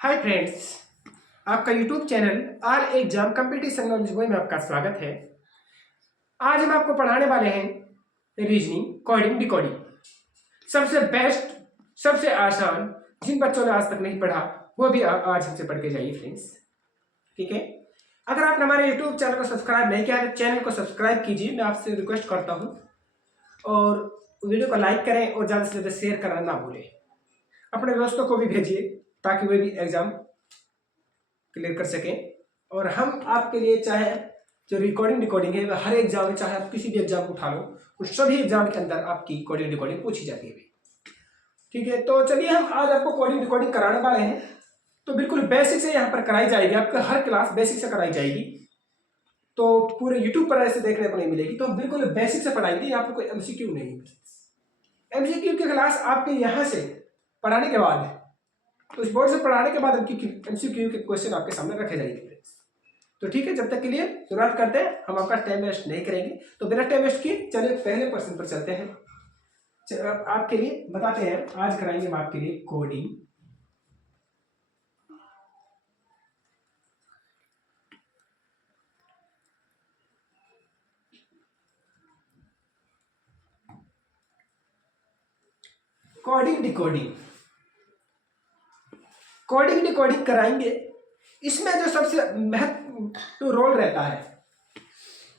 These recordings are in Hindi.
हाय फ्रेंड्स, आपका YouTube channel are exam competition knowledge boy में आपका स्वागत है। आज हम आपको पढ़ाने वाले हैं रीजनिंग, कोडिंग, डिकोडिंग। सबसे बेस्ट, सबसे आसान, जिन बच्चों ने आज तक नहीं पढ़ा वो भी आज हमसे पढ़ के जाइए फ्रेंड्स। ठीक है, अगर आपने हमारे यूट्यूब चैनल को सब्सक्राइब नहीं किया तो चैनल को सब्सक्राइब कीजिए, मैं आपसे रिक्वेस्ट करता हूँ। और वीडियो को लाइक करें और ज़्यादा से ज़्यादा शेयर करना ना भूलें। अपने दोस्तों को भी भेजिए ताकि वे भी एग्जाम क्लियर कर सकें। और हम आपके लिए चाहे जो रिकॉर्डिंग डिकोडिंग है हर एग्जाम में, चाहे आप किसी भी एग्जाम उठा लो, उस सभी एग्जाम के अंदर आपकी कोडिंग डिकोडिंग पूछी जाती है। ठीक है, तो चलिए हम आज आपको कोडिंग डिकोडिंग कराने वाले हैं। तो बिल्कुल बेसिक से यहाँ पर कराई जाएगी, आपका हर क्लास बेसिक से कराई जाएगी। तो पूरे यूट्यूब पर ऐसे देखने को नहीं मिलेगी, तो बिल्कुल बेसिक से पढ़ाएंगे, यहाँ पर कोई एमसीक्यू नहीं है। एमसीक्यू की क्लास आपके यहाँ से पढ़ाने के बाद, तो इस बोर्ड से पढ़ाने के बाद एमसीक्यू के क्वेश्चन आपके सामने रखे जाएंगे। तो ठीक है, जब तक के लिए शुरुआत करते हैं, हम आपका टाइम वेस्ट नहीं करेंगे। तो बिना टाइम वेस्ट किए चलिए पहले प्रश्न पर चलते हैं। आपके लिए बताते हैं, आज कराएंगे हम आपके लिए coding. Coding decoding, coding decoding कराएंगे। इसमें जो सबसे महत्वपूर्ण रोल रहता है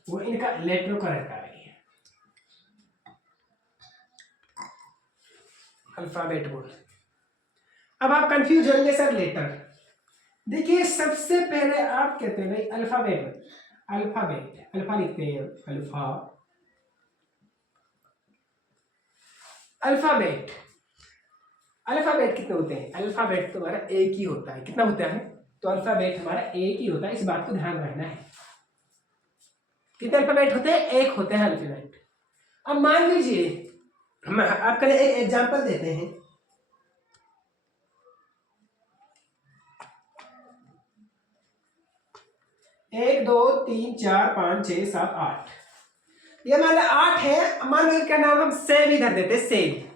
वो इनका लेटरों का रहता है। अल्फाबेट बोल, अब आप कंफ्यूज होंगे सर लेटर। देखिए सबसे पहले आप कहते हैं भाई अल्फाबेट, अल्फाबेट अल्फा लिखते हैं, अल्फा अल्फाबेट। अल्फाबेट कितने होते हैं? अल्फाबेट तो हमारा एक ही होता है। कितना होता है? तो अल्फाबेट हमारा एक ही होता है, इस बात को ध्यान रखना है। कितने अल्फाबेट होते हैं? एक होते हैं अल्फाबेट। अब मान लीजिए हम आपके लिए एक एग्जांपल देते हैं। एक दो तीन चार पाँच छः सात आठ, ये मान लो 8 है। मान लो इनका नाम हम सेब इधर देते हैं, सेब।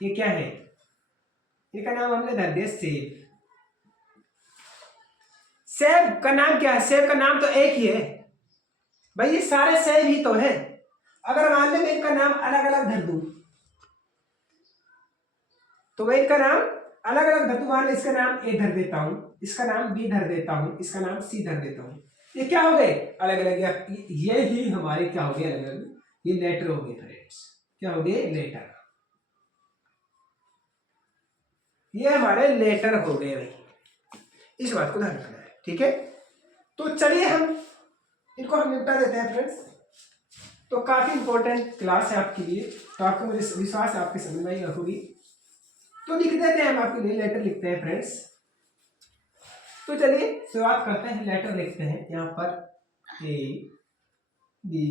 ये क्या है? इनका नाम हमने धर दिया सेब। सेब का नाम क्या है? सेब का नाम तो एक ही है भाई, ये सारे सेब ही तो है। अगर मान लो मैं इनका नाम अलग अलग धर दूं तो मैं इनका नाम अलग अलग धर दूं। मान लो इसका नाम ए धर देता हूं, इसका नाम बी धर देता हूं, इसका नाम सी धर देता हूं। ये क्या हो गए? अलग अलग। ये ही हमारे क्या हो गए? अलग अलग। ये लेटर हो गए फ्रेंड्स। क्या हो गए? लेटर। ये हमारे लेटर हो गए भाई, इस बात को ध्यान रखना है। ठीक है, तो चलिए हम इनको हम निपटा देते हैं फ्रेंड्स। तो काफी इंपॉर्टेंट क्लास है आपके लिए, तो आपको मुझे विश्वास है आपके समझ में आई होगी। तो लिख देते हैं, हम आपके लिए लेटर लिखते हैं फ्रेंड्स। तो चलिए शुरुआत करते हैं। लेटर लिखते हैं यहाँ पर A B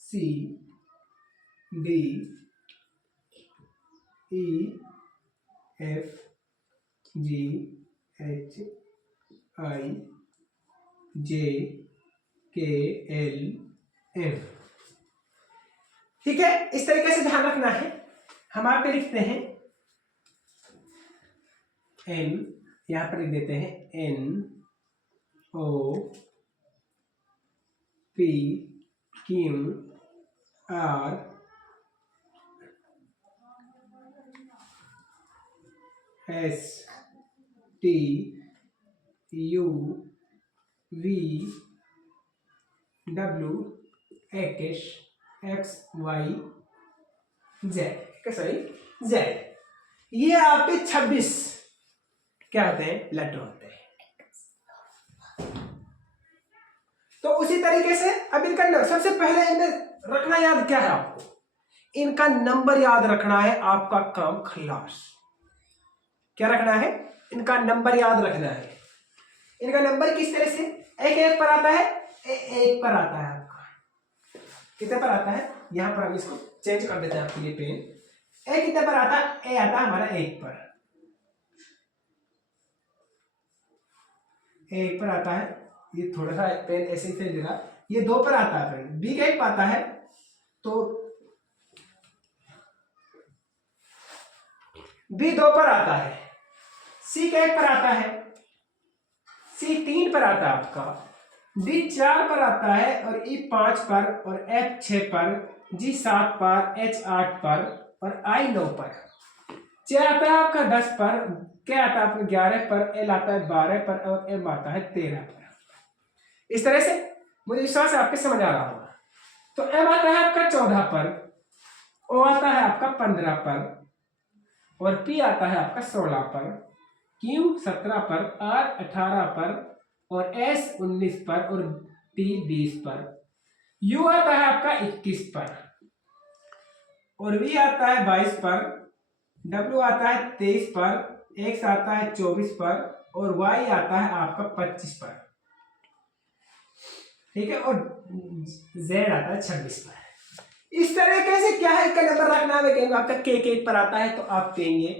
C D E F G H I J K L M. ठीक है, इस तरीके से ध्यान रखना है। हम आपके लिखते हैं एन, यहां पर लिख देते हैं N O P Q R S T U V W X X Y Z, sorry Z. ये आपके 26 क्या होते हैं? लेटर होते हैं। तो उसी तरीके से अब इनका सबसे पहले इनमें रखना याद क्या है आपको? इनका नंबर याद रखना है। आपका काम खलास। क्या रखना है? इनका नंबर याद रखना है। इनका नंबर किस तरह से? एक एक पर आता है, एक पर आता है आपका। कितने पर आता है? यहां पर हम इसको चेंज कर देते हैं आपके लिए पेन। ए कितने पर आता है? ए आता है हमारा एक पर, एक पर आता है। ये थोड़ा सा पेन ऐसे ही फेर देगा। ये 2 पर आता है फ्रेंड, बी का 1 पर आता है। तो बी 2 पर आता है, C का 1 पर आता है, C 3 पर आता है आपका, D 4 पर आता है और E 5 पर और F 6 पर, G 7 पर, H 8 पर और I 9 पर। J आता है आपका 10 पर, K आता है आपका 11 पर, L आता है 12 पर और M आता है 13 पर। इस तरह से मुझे विश्वास है आपके समझ आ रहा होगा। तो M आता है आपका 14 पर, O आता है आपका 15 पर और P आता है आपका 16 पर, Q 17 पर, R 18 पर और S 19 पर और T 20 पर, U आता है आपका 21 पर और V आता है 22 पर, W आता है 23 पर, X आता है 24 पर और Y आता है आपका 25 पर, ठीक है, और Z आता है 26 पर। इस तरीके से क्या है, इसका नंबर रखना है। कहेंगे आपका K 1 पर आता है तो आप कहेंगे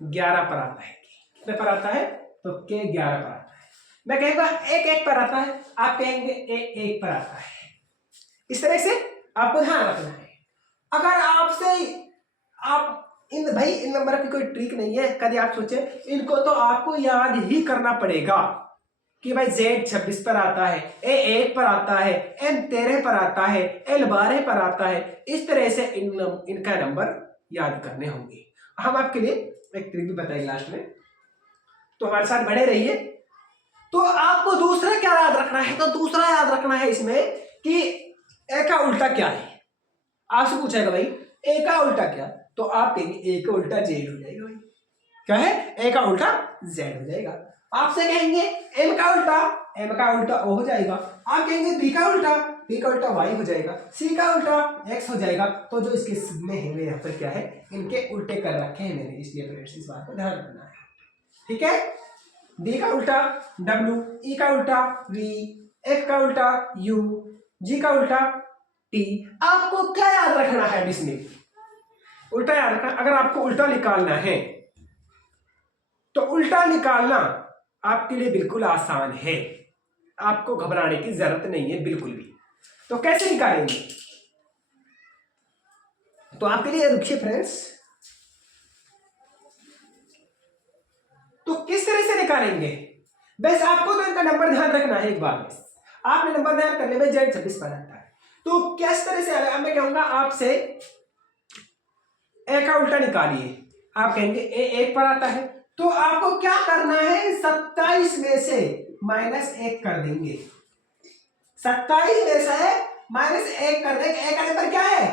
11 पर आता है। कितने पर आता है? तो K 11 पर आता है। मैं कहूँगा 1 पर आता है, आप कहेंगे A 1 पर आता है। इस तरह से आपको ध्यान रखना है। अगर आपसे आप इन नंबर की कोई ट्रिक नहीं है, कभी आप सोचे इनको तो आपको याद ही करना पड़ेगा कि भाई Z 26 पर आता है, A 1 पर आता है, M 13 पर आता है, L 12 पर आता है। इस तरह से इनका नंबर याद करने होंगे। हम आपके लिए एक ट्रिक भी बताएंगे लास्ट में, तो हमारे साथ बने रहिए। तो आपको दूसरा क्या याद रखना है? तो दूसरा याद रखना है इसमें कि A का उल्टा क्या है। आपसे पूछेगा भाई A का उल्टा क्या, तो आप कहेंगे A का उल्टा Z हो जाएगा। भाई क्या है? A का उल्टा Z हो जाएगा। आपसे कहेंगे M का उल्टा O हो जाएगा। आप कहेंगे B का उल्टा Y हो जाएगा, C का उल्टा X हो जाएगा। तो जो इसके सिग्मे हैं यहाँ पर क्या है, इनके उल्टे कर रखे हैं मैंने, इसलिए फ्रेंड्स इस बात को ध्यान रखना है, ठीक है। D का उल्टा W, E का उल्टा V, F का उल्टा U, G का उल्टा T। आपको क्या याद रखना है? इसमें उल्टा याद रखना। अगर आपको उल्टा निकालना है तो उल्टा निकालना आपके लिए बिल्कुल आसान है, आपको घबराने की जरूरत नहीं है बिल्कुल भी। तो कैसे निकालेंगे? तो आपके लिए रुकिए फ्रेंड्स, तो किस तरह से निकालेंगे? बस आपको तो इनका नंबर ध्यान रखना है। एक बार में आपने नंबर ध्यान करने में Z 26 पर आता है, तो किस तरह से? अब मैं कहूंगा आपसे A का उल्टा निकालिए। आप कहेंगे A 1 पर आता है, तो आपको क्या करना है? 27 में से -1 कर देंगे। 27 में से -1 कर देंगे। A का नंबर क्या है?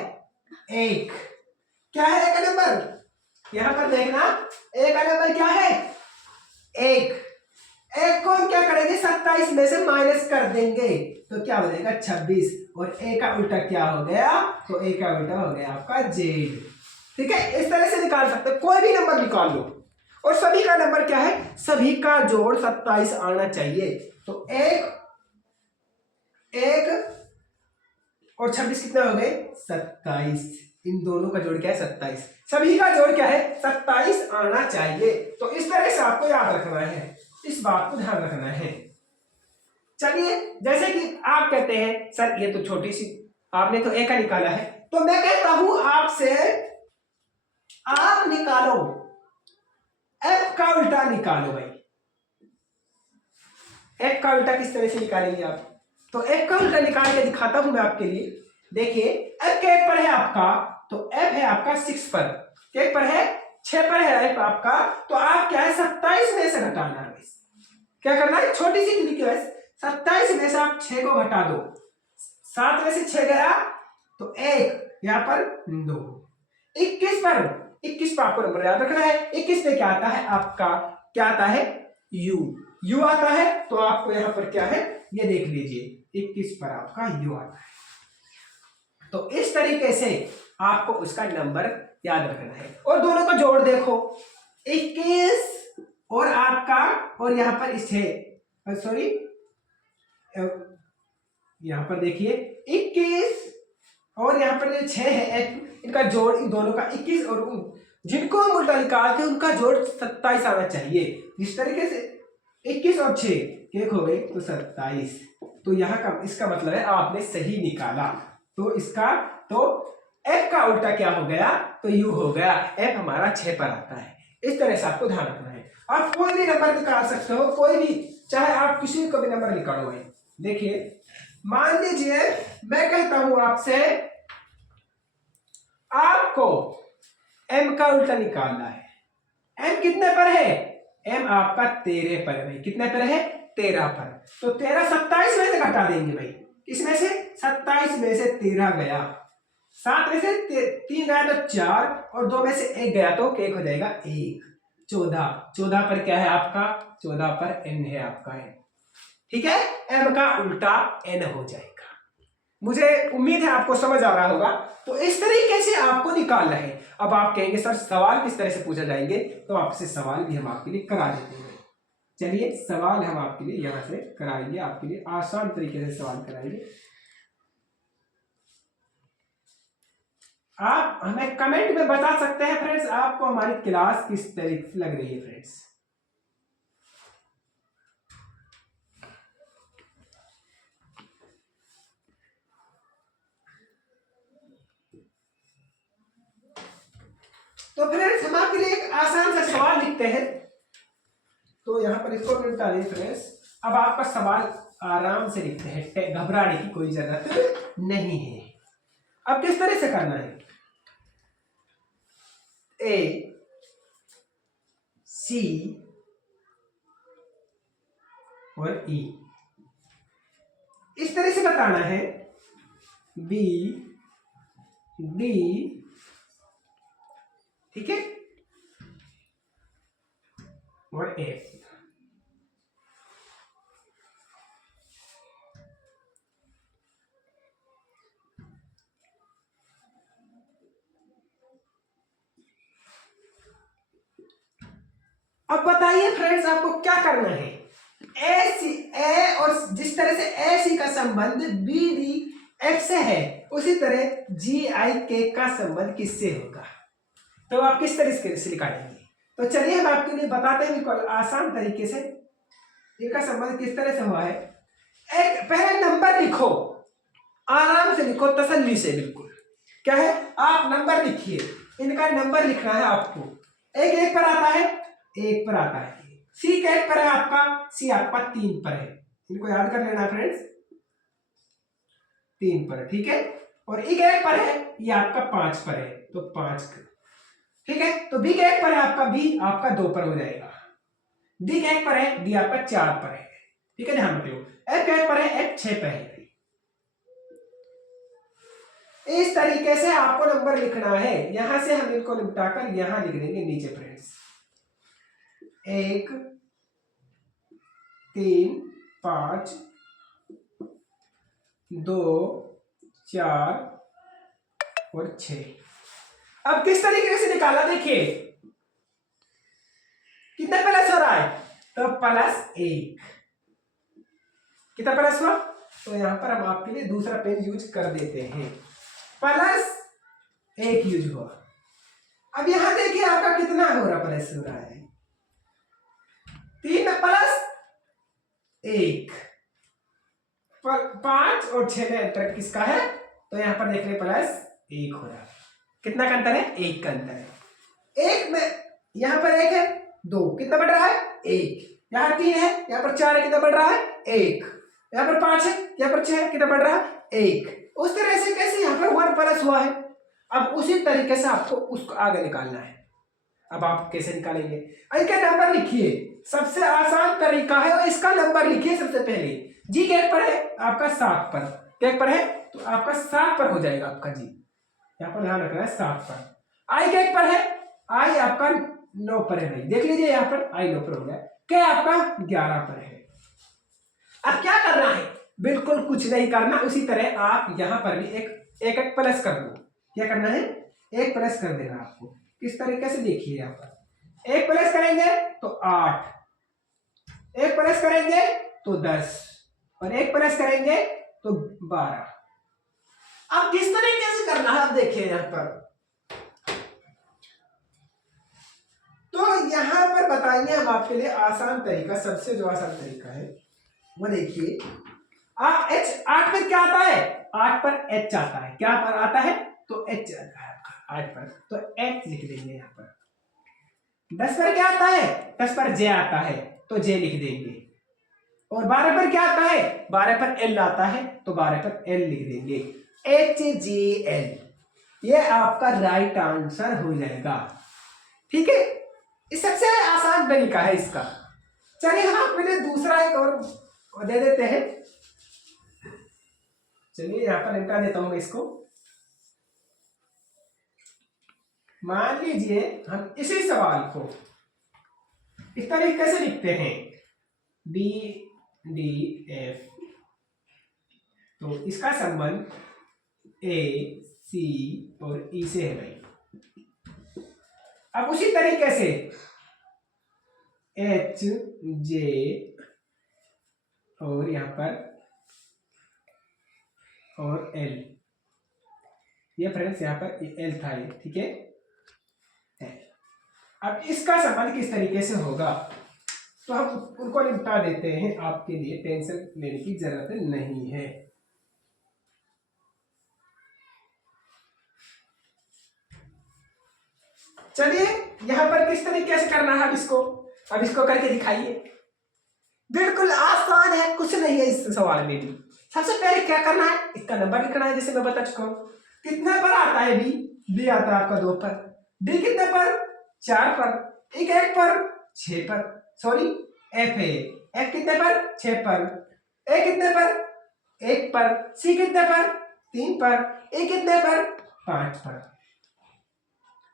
1। क्या है A का नंबर? यहां पर देखना, A का नंबर क्या है? 1 को हम क्या करेंगे? 27 में से माइनस कर देंगे, तो क्या हो जाएगा? 26। और A का उल्टा क्या हो गया? तो A का उल्टा हो गया आपका Z, ठीक है। इस तरह से निकाल सकते हैं, कोई भी नंबर निकाल लो। और सभी का नंबर क्या है? सभी का जोड़ 27 आना चाहिए। तो 1 और 26 कितने हो गए? 27। इन दोनों का जोड़ क्या है? 27। सभी का जोड़ क्या है? 27 आना चाहिए। तो इस तरह से आपको याद रखना है, इस बात को ध्यान रखना है। चलिए, जैसे कि आप कहते हैं सर ये तो छोटी सी, आपने तो A का निकाला है, तो मैं कहता हूं आपसे आप निकालो F का उल्टा निकालो। भाई F का उल्टा किस तरह से निकालेंगे आप? तो F का उल्टा निकाल के दिखाता हूं मैं आपके लिए। देखिए F के 1 पर है आपका, तो F है आपका 6 पर, 1 पर है 6 पर है F आपका, तो आप क्या है? 27 में से घटाना है। क्या करना है? छोटी सी ट्रिक है, 27 में से आप 6 को घटा दो। 7 में से 6 गया तो 1, यहां पर 2। 21 पर आपको नंबर याद रखना है। 21 पे क्या आता है आपका? क्या आता है? U आता है, तो आपको यहां पर क्या है ये देख लीजिए, 21 पर आपका U आता है। तो इस तरीके से आपको उसका नंबर याद रखना है। और दोनों का जोड़ देखो, 21 और आपका, और यहां पर 6, सॉरी यहां पर देखिए 21 और यहां पर 6 है, इनका जोड़ इन दोनों का 21, और जिनको हम उल्टा निकालते हैं उनका जोड़ 27 आना चाहिए। इस तरीके से 21 और 6 एक हो गई तो 27। तो यहाँ का इसका मतलब है आपने सही निकाला। तो इसका तो F का उल्टा क्या हो गया? तो U हो गया। F हमारा 6 पर आता है, इस तरह से आपको ध्यान रखना है। आप कोई भी नंबर निकाल सकते हो, कोई भी, चाहे आप किसी को भी नंबर निकालो भाई। देखिए मान लीजिए मैं कहता हूं आपसे आपको m का उल्टा निकालना है। m कितने पर है? m आपका 13 पर है। कितने पर है? 13 पर। तो 13 27 में से घटा देंगे भाई। किसमें से? 27 में से 13 गया, 7 में से 3 गया तो 4, और 2 में से 1 गया तो 1 हो जाएगा 1। 14 पर क्या है आपका? 14 पर n है आपका n। ठीक है, m का उल्टा n हो जाएगा। मुझे उम्मीद है आपको समझ आ रहा होगा। तो इस तरीके से आपको निकालना है। अब आप कहेंगे सर सवाल किस तरह से पूछा जाएंगे, तो आपसे सवाल भी हम आपके लिए करा देते हैं। चलिए सवाल हम आपके लिए यहां से कराएंगे, आपके लिए आसान तरीके से सवाल कराएंगे। आप हमें कमेंट में बता सकते हैं फ्रेंड्स आपको हमारी क्लास किस तरीके से लग रही है फ्रेंड्स। तो फ्रेंड्स हम आपके लिए एक आसान सा सवाल लिखते हैं। तो यहां पर इसको निपटा दें फ्रेंड्स। अब आपका सवाल आराम से लिखते हैं, घबराने की कोई जरूरत नहीं है। अब किस तरह से करना है? ए सी और ई इस तरह से बताना है। बी डी, ठीक है, और एफ। अब बताइए फ्रेंड्स आपको क्या करना है? ए और जिस तरह से ए सी का संबंध बी डी एफ से है, उसी तरह जी आई के का संबंध किससे होगा? तो आप किस तरीके से निकालेंगे? तो चलिए हम आपके लिए बताते हैं बिल्कुल आसान तरीके से इनका संबंध किस तरह से हुआ है। एक पहले नंबर लिखो, आराम से लिखो, तसल्ली से बिल्कुल। क्या है? आप नंबर लिखिए, इनका नंबर लिखना है आपको। एक 1 पर आता है, 1 पर आता है। सी का 1 पर है आपका, सी आपका 3 पर है। इनको याद कर लेना फ्रेंड्स, 3 पर, ठीक है। और ई का 1 पर है, ये आपका 5 पर है, तो 5, ठीक है। तो बी का 1 पर है आपका, बी आपका 2 पर हो जाएगा। डी का 1 पर है, डी आपका 4 पर है, ठीक है, ध्यान रखियो। एफ का 1 पर है, एफ 6 पर है। इस तरीके से आपको नंबर लिखना है। यहां से हम इनको निपटाकर यहां लिख देंगे नीचे फ्रेंड्स। 1 3 5 2 4 और 6। अब किस तरीके से निकाला देखिए, कितना प्लस हो रहा है? तो +1। कितना प्लस हुआ? तो यहां पर हम आपके लिए दूसरा पेन यूज कर देते हैं। +1 यूज हुआ। अब यहां देखिए आपका कितना हो रहा, प्लस हो रहा है 3 + 1, 5 और 6 में अंतर किसका है? तो यहां पर देख रहे +1 हो रहा है। कितना का अंतर है? 1 का अंतर है। 1 में यहां पर 1 है, 2 कितना बढ़ रहा है? 1। यहां 3 है, यहां पर 4 है, कितना बढ़ रहा है? 1। यहां पर 5 है, यहां पर 6 है, कितना बढ़ रहा है? 1। उस तरह से कैसे यहां पर 1 प्लस हुआ है। अब उसी तरीके से आपको उसको आगे निकालना है। अब आप कैसे निकालेंगे? इनका नंबर लिखिए, सबसे आसान तरीका है, और इसका नंबर लिखिए सबसे पहले। जी के 1 पर है आपका, 7 पर, क्या 1 पर है? तो आपका 7 पर हो जाएगा आपका जी, यहाँ पर ध्यान रखना है 7 पर। आई के 1 पर है, आई आपका 9 पर है भाई, देख लीजिए यहाँ पर आई 9 पर हो गया। क्या आपका 11 पर है। अब क्या करना है? बिल्कुल कुछ नहीं करना, उसी तरह आप यहाँ पर भी एक प्लस कर दो। क्या करना है? 1 प्लस कर देना आपको। किस तरीके से देखिए, यहाँ पर 1 प्लस करेंगे तो 8, 1 प्लस करेंगे तो 10, और 1 प्लस करेंगे तो 12। अब किस तरीके से करना है आप देखिए यहां पर। तो यहां पर बताइए हम आपके लिए आसान तरीका, सबसे जो आसान तरीका है वो देखिए। आप H 8 पर क्या आता है? 8 पर H आता है, क्या पर आता है? तो H आता है आपका 8 पर, तो H लिख देंगे यहां पर। 10 पर क्या आता है, 10 पर जे आता है तो जे लिख देंगे, और 12 पर क्या आता है, 12 पर एल आता है तो 12 पर एल लिख देंगे, HGL। ये आपका राइट आंसर हो जाएगा। ठीक है, इस सबसे आसान तरीका है इसका। चलिए हम आपके लिए दूसरा एक और दे देते हैं। चलिए यहाँ पर निपटा देता हूं मैं इसको। मान लीजिए हम इसी सवाल को इस तरीके से लिखते हैं, बी डी एफ, तो इसका संबंध ए सी और ई से है भाई। अब उसी तरीके से एच जे और यहां पर और एल, ये फ्रेंड्स यहां पर एल था ये, ठीक है। अब इसका संबंध किस तरीके से होगा तो हम उनको निपटा देते हैं, आपके लिए टेंशन लेने की जरूरत नहीं है। चलिए यहां पर किस तरीके से करना है अब इसको करके दिखाइए। बिल्कुल आसान है, कुछ नहीं है इस सवाल में भी। सबसे पहले क्या करना है, इसका नंबर लिखना है, जैसे मैं बता चुका हूं। कितने पर आता है बी आता है आपका 2 पर, डी कितने पर 4 पर, एक पर 6 पर, सॉरी एफ कितने पर 6 पर, ए कितने पर 1 पर, सी कितने पर 3 पर, ए कितने पर 5 पर।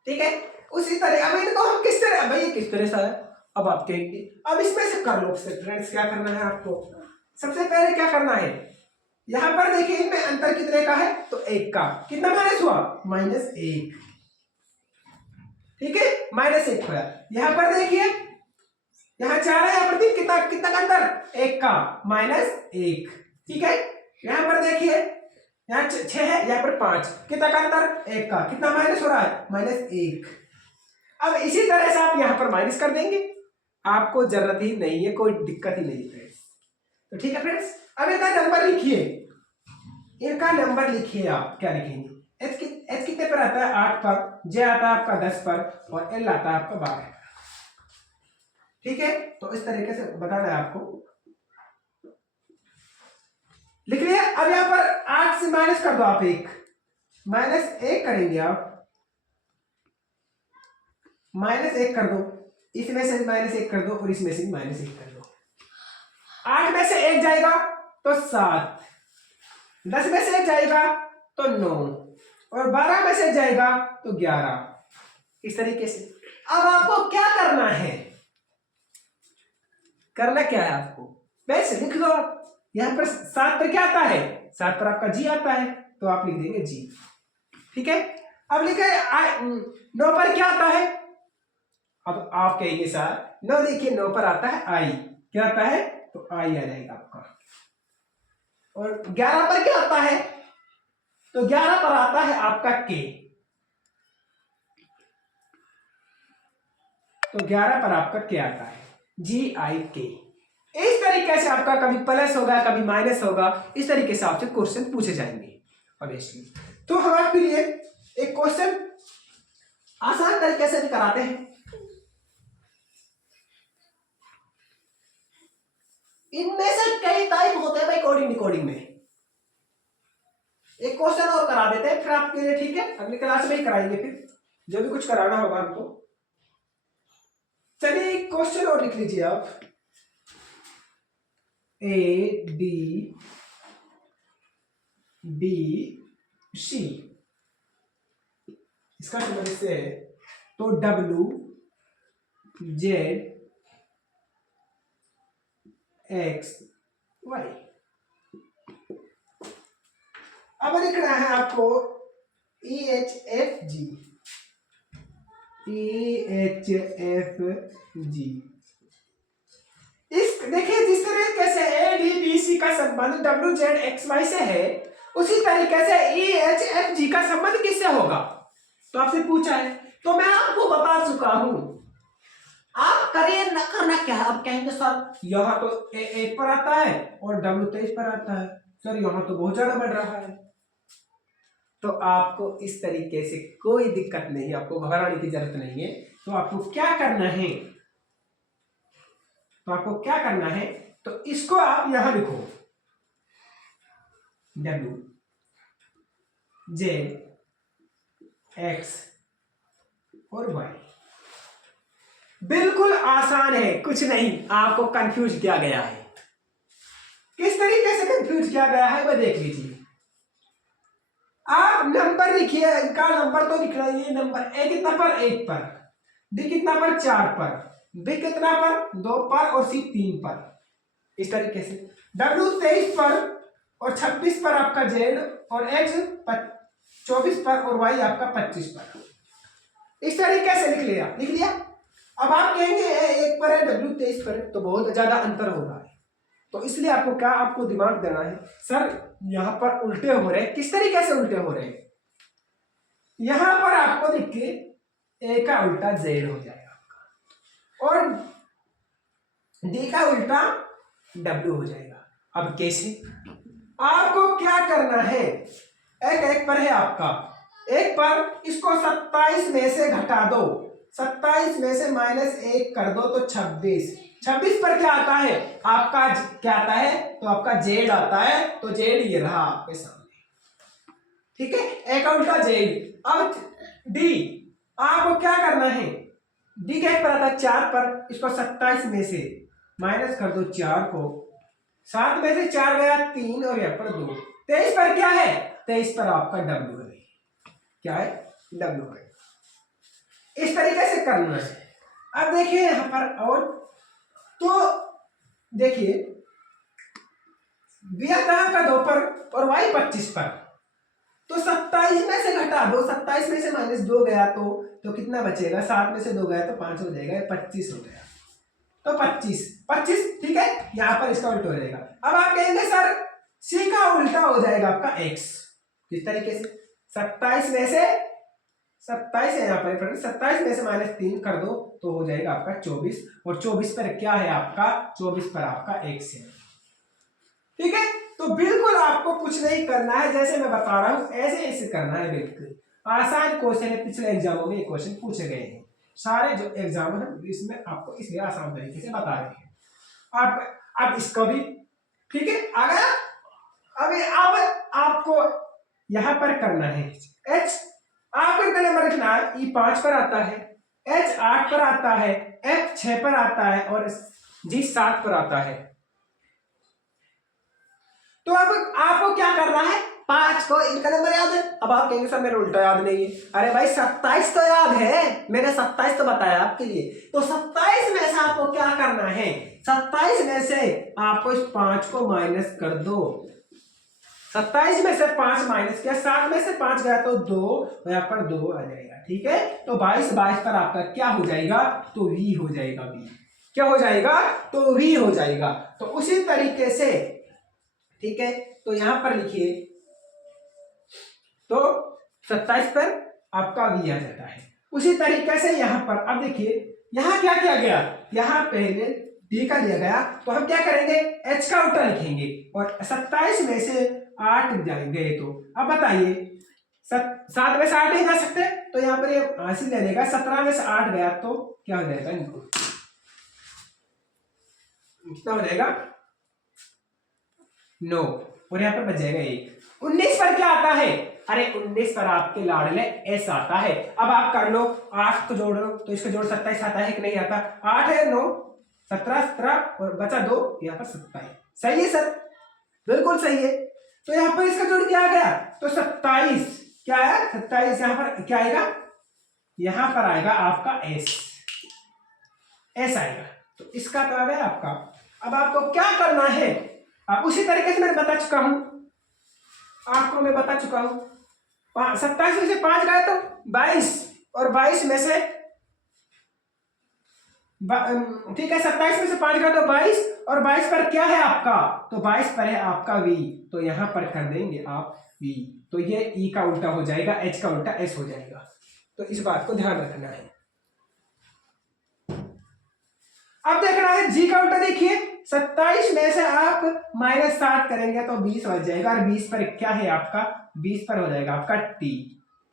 ठीक है, उसी तरह अब इनको हम किस तरह, भाई किस तरह से है अब आप कहेंगे, अब इसमें से कर लो फ्रेंड्स। क्या करना है आपको, सबसे पहले क्या करना है, यहां पर देखिए इनमें अंतर कितने का है, तो 1 का, कितना माइनस हुआ -1, ठीक है, -1 हुआ। यहां पर देखिए यहाँ 4 है, यहाँ पर 3, कितना कितना का अंतर 1 का, -1, ठीक है। यहाँ पर देखिए यहाँ 6 है, यहाँ पर 5, कितना का अंतर 1 का, कितना माइनस हो रहा है -1। अब इसी तरह से आप यहाँ पर माइनस कर देंगे, आपको जरूरत ही नहीं है, कोई दिक्कत ही नहीं है फ्रेंड्स। तो ठीक है फ्रेंड्स, अब इनका नंबर लिखिए, इनका नंबर लिखिए। आप क्या लिखेंगे, एच कितने पर आता है 8 पर, जे आता है आपका 10 पर, और एल आता है आपका 12 पर। ठीक है, तो इस तरीके से बताना है आपको, लिख लिया। अब यहां पर 8 से माइनस कर दो आप, -1 करेंगे आप, -1 कर दो, इसमें से -1 कर दो और इसमें से -1 कर दो। 8 में से 1 जाएगा तो 7, 10 में से 1 जाएगा तो 9, और 12 में से जाएगा तो 11, इस तरीके से। अब आपको क्या करना है, करना क्या है आपको, वैसे लिख लो आप। यहां पर 7 पर क्या आता है, 7 पर आपका जी आता है तो आप लिख देंगे जी, ठीक है। अब लिखे 9 पर क्या आता है, अब आप कहेंगे सर 9 देखिए 9 पर आता है आई, क्या आता है तो आई आ जाएगा आपका। और 11 पर क्या आता है, तो 11 पर आता है आपका के, तो 11 पर आपका क्या आता है GIK। इस तरीके से आपका कभी प्लस होगा कभी माइनस होगा, इस तरीके से आपसे क्वेश्चन पूछे जाएंगे ऑब्वियसली। तो हम आपके लिए एक क्वेश्चन आसान तरीके से भी कराते हैं। इनमें से कई टाइप होते हैं भाई कोडिंग डिकोडिंग में। एक क्वेश्चन और करा देते हैं फिर आपके लिए, ठीक है, अगली क्लास में ही कराएंगे फिर जो भी कुछ कराना होगा हमको। चलिए एक क्वेश्चन और लिख लीजिए आप, ADBC, इसका संबंध से है तो WZXY। अब लिखना है आपको EHFG, इस देखिए जिस तरीके से ADBC का संबंध WZXY से है, उसी तरीके से EHFG का संबंध किससे होगा, तो आपसे पूछा है तो मैं आपको बता चुका हूं। आप करिए न करना क्या है, आप कहेंगे सर यहाँ तो A1 पर आता है और W तो इस पर आता है, सर यहाँ तो बहुत ज्यादा बढ़ रहा है। तो आपको इस तरीके से कोई दिक्कत नहीं, आपको घबराने की जरूरत नहीं है। तो आपको क्या करना है, तो इसको आप यहां लिखो W Z X और Y। बिल्कुल आसान है, कुछ नहीं आपको कंफ्यूज किया गया है। किस तरीके से कंफ्यूज किया गया है वह देख लीजिए। आप नंबर लिखिए, इनका नंबर तो लिख रहा है, ये नंबर ए कितना पर 1 पर, बी कितना पर 4 पर, बी कितना पर 2 पर और सी 3 पर। इस तरीके से W 23 पर और 26 पर आपका जेड और X 24 पर और Y आपका 25 पर। इस तरीके से लिख लिया। अब आप कहेंगे एक पर है W 23 पर, तो बहुत ज्यादा अंतर हो रहा है, तो इसलिए आपको दिमाग देना है। सर यहां पर उल्टे हो रहे हैं, किस तरीके से उल्टे हो रहे हैं? यहां पर आपको देखिए ए का उल्टा जेड हो जाएगा आपका और डी का उल्टा W हो जाएगा। अब कैसे? आपको क्या करना है, एक पर है आपका, एक पर इसको 27 में से घटा दो, 27 में से -1 कर दो तो 26 पर क्या आता है आपका, क्या आता है, तो आपका जेड आता है, तो जेड ये रहा आपके सामने, ठीक है, ए का उल्टा जेड। अब डी आपको क्या करना है, डी क्या पर आता है 4 पर, इसको 27 में से माइनस कर दो 4 को, 7 में से 4 गया 3 और यहाँ पर 2, 23 पर क्या है, 23 पर आपका W है, क्या है W है। इस तरीके से करना है। अब देखिए यहां पर, और तो देखिए बी आता है आपका 2 पर और Y 25 पर, तो 27 में से घटा दो, 27 में से -2 गया तो कितना बचेगा, 7 में से 2 गया तो 5 हो जाएगा, 25 हो गया, तो 25 ठीक है, यहां पर इसका उल्टा हो जाएगा। अब आप कहेंगे सर C का उल्टा हो जाएगा आपका X, किस तरीके से, 27 में से 27 है यहाँ पर, 27 में से -3 कर दो तो हो जाएगा आपका 24, और 24 पर क्या है आपका, 24 पर आपका X है, ठीक है। तो बिल्कुल आपको कुछ नहीं करना है, जैसे मैं बता रहा हूं ऐसे करना है, बिल्कुल आसान क्वेश्चन है, पिछले एग्जामों में ये क्वेश्चन पूछे गए हैं, सारे जो एग्जाम है इसमें आपको इसलिए आसान तरीके से बता रहे हैं। आप इसको भी ठीक है आ गया। अब आपको यहां पर करना है, H आपको इनका नंबर रखना है, E 5 पर आता है, H 8 पर आता है, F 6 पर आता है और G 7 पर आता है। तो अब आपको क्या करना है, 5 को इनका नंबर याद है। अब आप कहेंगे सर मेरा उल्टा याद नहीं है, अरे भाई 27 तो याद है, मैंने 27 तो बताया आपके लिए, तो 27 में से आपको क्या करना है, 27 में से आपको इस 5 को माइनस कर दो, 27 में से 5 माइनस किया, 7 में से 5 गया तो 2, यहाँ पर 2 आ जाएगा, ठीक है। तो 22 पर आपका क्या हो जाएगा, तो V हो जाएगा, V क्या हो जाएगा, तो V हो जाएगा। तो उसी तरीके से ठीक है, तो यहां पर लिखिए, तो 27 पर आपका V आ जाता है। उसी तरीके से यहां पर अब देखिए, यहां क्या किया गया, यहां पहले D का लिया गया, तो हम क्या करेंगे, H का उल्टा लिखेंगे, और 27 में से 8 गए तो अब बताइए, 7 में से 8 नहीं जा सकते, तो यहाँ पर ये हासिल ले लेगा, 17 में से 8 गया तो क्या हो जाएगा, इनको कितना हो जाएगा 9, और यहाँ पर बच जाएगा 1। 19 पर क्या आता है, अरे 19 पर आपके लाडले S आता है। अब आप कर लो, 8 को जोड़ लो तो इसका जोड़ 27 आता है कि नहीं आता, 8 है 9 17 और बचा 2, यहाँ पर 27, सही है सर, बिल्कुल सही है। तो यहाँ पर इसका जोड़ क्या आ गया, तो 27 क्या है, 27 यहाँ पर क्या आएगा, यहाँ पर आएगा आपका S आएगा, तो इसका तो आ गया आपका। अब आपको क्या करना है, आप उसी तरीके से मैं बता चुका हूं, आपको मैं बता चुका हूं, 27 में से 5 गए तो 22, और 22 में से ठीक है, 27 में से 5 गए तो 22, और 22 पर क्या है आपका, तो 22 पर है आपका V, तो यहां पर कर देंगे आप V, तो ये E का उल्टा हो जाएगा, H का उल्टा S हो जाएगा, तो इस बात को ध्यान रखना है। अब देखना है G का उल्टा, देखिए 27 में से आप -7 करेंगे तो 20 बच जाएगा, और 20 पर क्या है आपका, 20 पर हो जाएगा आपका T,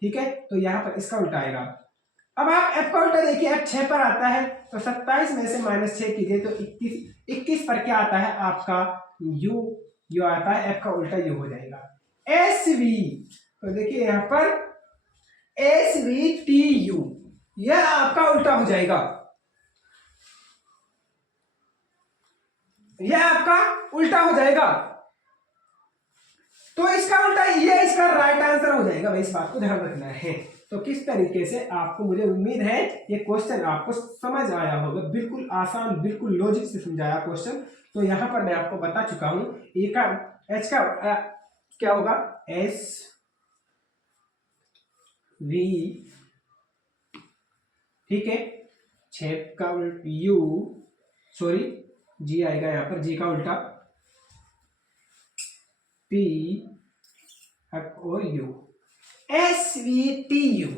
ठीक है। तो यहाँ पर इसका उल्टा आएगा, अब आप f का उल्टा देखिए, f 6 पर आता है तो 27 में से -6 कीजिए तो 21 पर क्या आता है आपका u, जो आता है f का उल्टा u हो जाएगा। SV, तो देखिए यहाँ पर SVTU, यह आपका उल्टा हो जाएगा, यह आपका उल्टा हो जाएगा। तो इसका उल्टा ये इसका राइट आंसर हो जाएगा भाई, इस बात को ध्यान रखना है। तो किस तरीके से आपको, मुझे उम्मीद है ये क्वेश्चन आपको समझ आया होगा, बिल्कुल आसान, बिल्कुल लॉजिक से समझाया क्वेश्चन। तो यहां पर मैं आपको बता चुका हूं, ए का एच का क्या होगा, एस वी, ठीक है, 6 का यू, सॉरी जी आएगा यहां पर, जी का उल्टा पी और you, S V T U.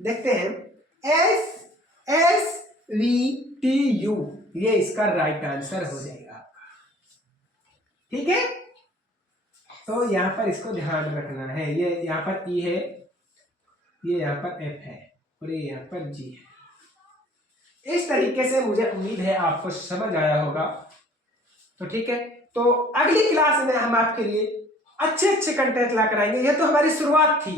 देखते हैं, एस वी टी यू, ये इसका राइट आंसर हो जाएगा, ठीक है। तो यहां पर इसको ध्यान रखना है, ये यहां पर ई है, ये यहां पर एफ है और ये यहां पर जी है। इस तरीके से मुझे उम्मीद है आपको समझ आया होगा। तो ठीक है, तो अगली क्लास में हम आपके लिए अच्छे कंटेंट ला कर आएंगे। यह तो हमारी शुरुआत थी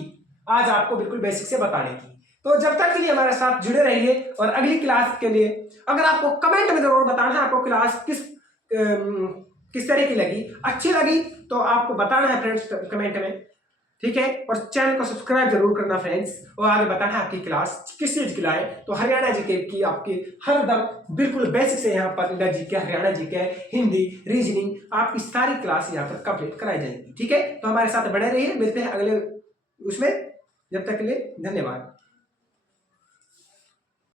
आज आपको बिल्कुल बेसिक से बताने की। तो जब तक के लिए हमारे साथ जुड़े रहिए, और अगली क्लास के लिए अगर आपको कमेंट में जरूर बताना है आपको क्लास किस तरह की लगी, अच्छी लगी तो आपको बताना है फ्रेंड्स कमेंट में, ठीक है। और चैनल को सब्सक्राइब जरूर करना फ्रेंड्स, और आगे बताना है आपकी क्लास किस चीज की लाए। तो हरियाणा जीके की आपकी हर दम बिल्कुल बेसिक से यहाँ पर India GK, Haryana GK, Hindi, reasoning, आपकी सारी क्लास यहाँ पर कंप्लीट कराई जाएंगी, ठीक है। तो हमारे साथ बने रहिए, मिलते हैं अगले उसमें, जब तक के लिए धन्यवाद।